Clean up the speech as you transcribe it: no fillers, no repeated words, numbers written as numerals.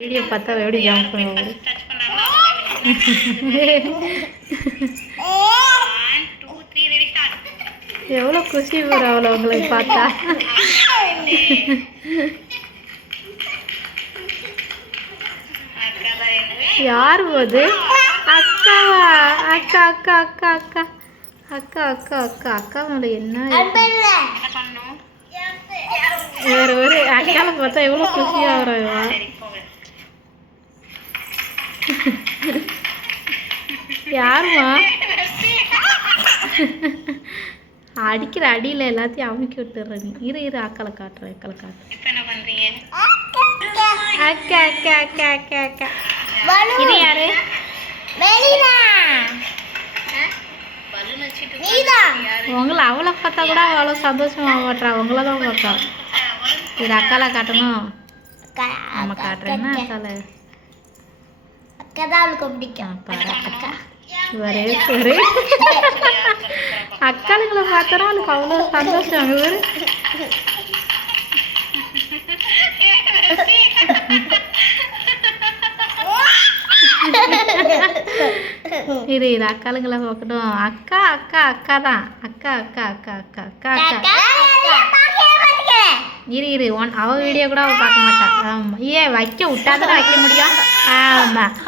Video பார்த்தா எப்படி jump பண்ணுவாங்க. எவ்வளோ குஷி வரும் அவ்வளோ உங்களுக்கு பார்த்தா. யார் போது? அக்காவா? அக்கா அக்கா அக்கா அக்கா அக்கா அக்கா அக்கா அக்கா மேலே என்ன வேறு ஒரு அக்காவை பார்த்தா எவ்வளோ குஷியாகிறா. யாருமா அடிக்கிற அடியில் எல்லாத்தையும் அமுக்கி விட்டுற நீ. இரு அக்காலை காட்டுறேன். அக்கா அக்கா அக்கா அக்கா அக்கா இது யாரு? உங்களை அவளை பார்த்தா கூட அவ்வளோ சந்தோஷமாக மாட்டா. உங்களை தான் பார்த்தா. இது அக்காலை காட்டணும். நம்ம காட்டுறேன்னா அக்காலை அக்காளுங்களை பார்த்தோன்னா அவளுக்கு அவ்வளோ சந்தோஷம். இரு அக்காளுங்களை பார்க்கணும். அக்கா அக்கா அக்கா தான். அக்கா அக்கா அக்கா அக்கா அக்கா அக்கா இரு அவள் வீடியோ கூட அவள் பார்க்க மாட்டான். ஆமாம், ஏன் வைக்க விட்டாதான் வைக்க முடியும். ஆமாம்.